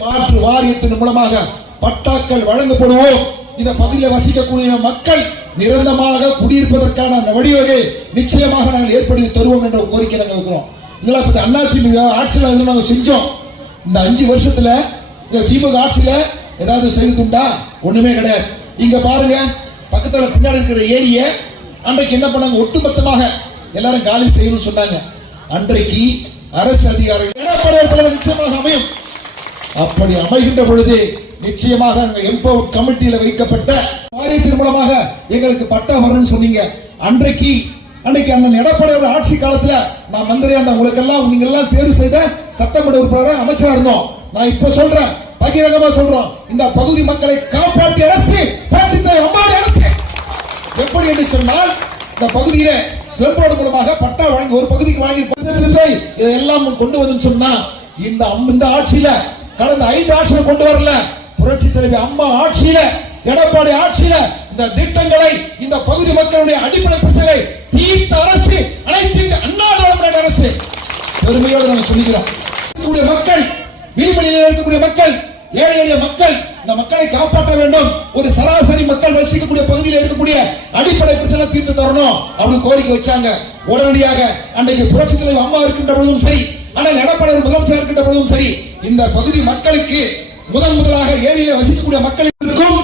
மாற்று வாரியத்தின் மூலமாக பட்டாக்கள் வழங்கப்படுவோம். இந்த பகுதியில் வசிக்கக்கூடிய மக்கள் நிரந்தரமாக குடியிருப்பதற்கான வழிவகை நிச்சயமாக நாங்கள் ஏற்படுத்தி தருவோம் என்ற கோரிக்கை நாங்கள் வைக்கிறோம். இதெல்லாம் அதிமுக ஆட்சியில் நாங்கள் செஞ்சோம். இந்த 5 வருஷத்துல இந்த திமுக ஆட்சியில ஏதாவது செய்துண்டா? ஒண்ணுமே கிடையாது. இங்க பாருங்க, பக்கத்துல பின்னாடி இருக்கிற ஏரிய அன்றைக்கு என்ன பண்ணாங்க, ஒட்டுமொத்தமாக எல்லாரும் காலி செய்யணும்னு சொன்னாங்க. அன்றைக்கு அரசு அதிகாரிகள் எடப்பாடி நிச்சயமாக அமையும். அப்படி அமைகின்ற பொழுது நிச்சயமாக எம்பவர் கமிட்டியில வைக்கப்பட்ட வாரியத்தின் மூலமாக எங்களுக்கு பட்டா வரும்னு சொன்னீங்க. அன்றைக்கு அந்த எடப்பாடியோட ஆட்சி காலத்துல நான் மந்திரியா இருந்த உங்களுக்கு எல்லாம் நீங்க எல்லாம் தேர்வு செய்த சட்டமன்ற உறுப்பினராக அமைச்சரா இருந்தோம். நான் இப்ப சொல்றேன், பகிரங்கமா சொல்றோம், இந்த பகுதி மக்களை காப்பாற்றிய அரசு அம்மாவுடைய அரசு. எப்படி என்று சொன்னால், இந்த பகுதியில ஸ்லம் ரோடு மூலமாக பட்டா வழங்கி ஒரு பகுதிக்கு வாங்கி இதெல்லாம் கொண்டு வந்து சொன்னா இந்த ஆட்சியில கடந்த 5 ஆட்சியில கொண்டு வரல. புரட்சி தலைவி அம்மா ஆட்சியில, எடப்பாடி ஆட்சியில இந்த திட்டங்களை இந்த பகுதி மக்களுடைய அடிப்படை பிரச்சனை தீர்த்த அரசு அனைத்து அண்ணா திராவிட அரசு. பெருமையோடு நாங்கள் சொல்லிக்கிறோம். மக்கள், விளிம்புநிலையில் இருக்கக்கூடிய மக்கள், ஏழை எளிய மக்கள், இந்த மக்களை காப்பாற்ற வேண்டும். ஒரு சராசரி மக்கள் வசிக்கக்கூடிய பகுதியில் இருக்கக்கூடிய அடிப்படை பிரச்சனை தீர்த்து தரணும் அப்படின்னு கோரிக்கை வச்சாங்க. உடனடியாக அன்றைக்கு புரட்சி தலைவி அம்மா இருக்கின்ற பொழுதும் சரி, ஆனால் எடப்பாடி முதலமைச்சர் இருக்கின்ற பொழுதும் சரி, இந்த பகுதி மக்களுக்கு முதலாக ஏரியில வசிக்கக்கூடிய மக்களுக்கும்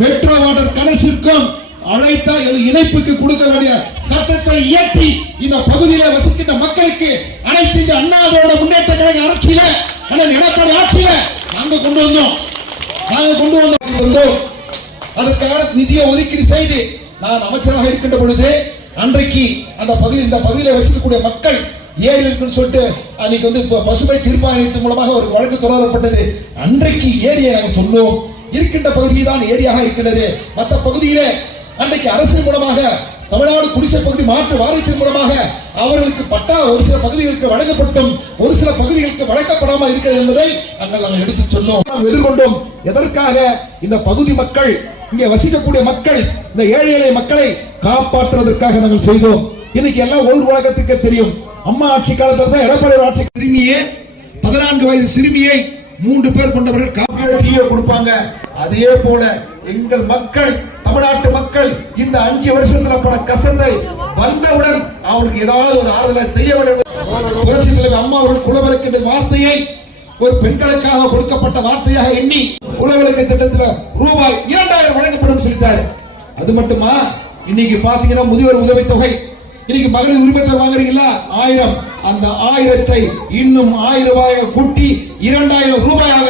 மெட்ரோ வாட்டர் கனெக்ஷனுக்கும் அழைத்த இணைப்புக்கு கொடுக்க வேண்டிய சட்டத்தை இயற்றி இந்த பகுதியில் வசிக்கின்ற மக்களுக்கு அனைத்து இந்த அண்ணாவோட முன்னேற்ற கழக ஆட்சியில எடப்பாடி ஆட்சியில நாங்க கொண்டு வந்தோம். அதுக்கான நிதியை ஒதுக்கீடு செய்து நான் அமைச்சராக இருக்கின்ற பொழுது அன்றைக்கு இந்த பகுதியில் வசிக்கக்கூடிய மக்கள் ஏரி இருக்குன்னு சொல்லிட்டு அன்னைக்கு பசுமை தீர்ப்பாயத்தின் மூலமாக ஒரு வழக்கு தொடரப்பட்டது. அன்றைக்கு ஏரியை நாங்கள் சொன்னோம், இருக்கின்ற பகுதியில் தான் ஏரியாக இருக்கிறது. மற்ற பகுதியிலே அன்றைக்கு அரசு மூலமாக தமிழ்நாடு குடிசை பகுதி மாற்று வாரியத்தின் மூலமாக அவர்களுக்கு பட்டா ஒரு சில பகுதிகளுக்கு வழங்கப்பட்டும் ஒரு சில பகுதிகளுக்கு வழங்கப்படாமல் இருக்கிறது என்பதை நாங்கள் எடுத்து சொன்னோம், எதிர்கொண்டோம். எதற்காக? இந்த பகுதி மக்கள், இங்கே வசிக்கக்கூடிய மக்கள், இந்த ஏழை எளிய மக்களை காப்பாற்றுவதற்காக நாங்கள் செய்தோம். இன்னைக்கு எல்லாம் ஒரு உலகத்துக்கு தெரியும். அம்மா ஆட்சி காலத்தில் தான் எடப்பாடி ஆட்சி சிறுமியே 14 வயது சிறுமியை 3 பேர் கொண்டவர்கள் காப்பீடு கொடுப்பாங்க. அதே போல எங்கள் மக்கள், தமிழ்நாட்டு மக்கள் இந்த 5 வருஷத்துல பல கசத்தை வந்தவுடன் அவருக்கு ஏதாவது ஒரு ஆறுதலை செய்ய வேண்டும். புரட்சி தலைவர் அம்மா அவர்கள் குலவிளக்கு வார்த்தையை ஒரு பெண்களுக்காக கொடுக்கப்பட்ட வார்த்தையாக எண்ணி குலவிளக்கு திட்டத்தில் ரூபாய் 2000 வழங்கப்படும் சொல்லிட்டாரு. அது மட்டுமா, இன்னைக்கு பாத்தீங்கன்னா முதியோர் உதவித்தொகை, இன்னைக்கு மகளிர் உரிமை தொகை வாங்குறீங்களா 1000, அந்த 1000ஐ இன்னும் 1000 ரூபாயை கூட்டி 2000 ரூபாயாக